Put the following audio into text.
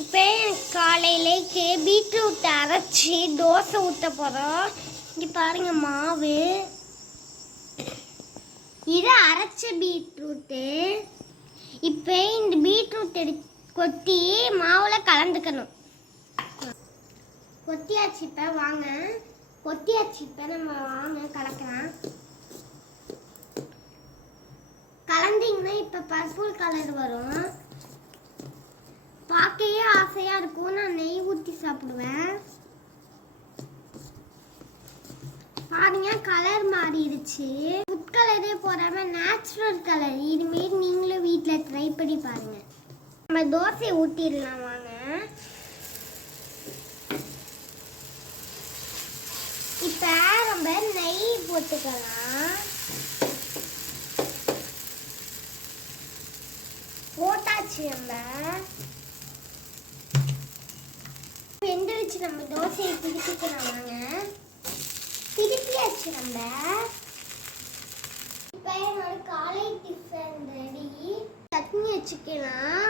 இப்போ காலையிலேக்கு பீட்ரூட் அரைச்சி தோசை ஊற்ற போகிறோம் இங்கே பாருங்க மாவு. இது அரைச்ச பீட்ரூட்டு இப்போ இந்த பீட்ரூட் எடு கொத்தி மாவில் கலந்துக்கணும். கொத்தியாச்சு இப்போ வாங்க. கொத்தியாச்சு இப்போ நம்ம வாங்க கலக்கலாம். கலந்தீங்கன்னா இப்போ பர்பிள் கலர் வரும். சாப்பிடுவேன். பாருங்க கலர் மாறிடுச்சு. ஃபுட் கலரே போடாம நேச்சுரல் கலர் இதுமாரி நீங்களும் வீட்டில் ட்ரை பண்ணி பாருங்க. நம்ம தோசை ஊற்றிடலாம் வாங்க. இப்போ நம்ம நெய் போட்டுக்கலாம். போட்டாச்சு நம்ம. வெந்துருச்சு நம்ம தோசையை திருப்பிக்கலாம் வாங்க. திருப்பியாச்சு நம்ம. இப்போ என்னோட காலை டிஃபன் ரெடி. சட்னி வச்சுக்கலாம்.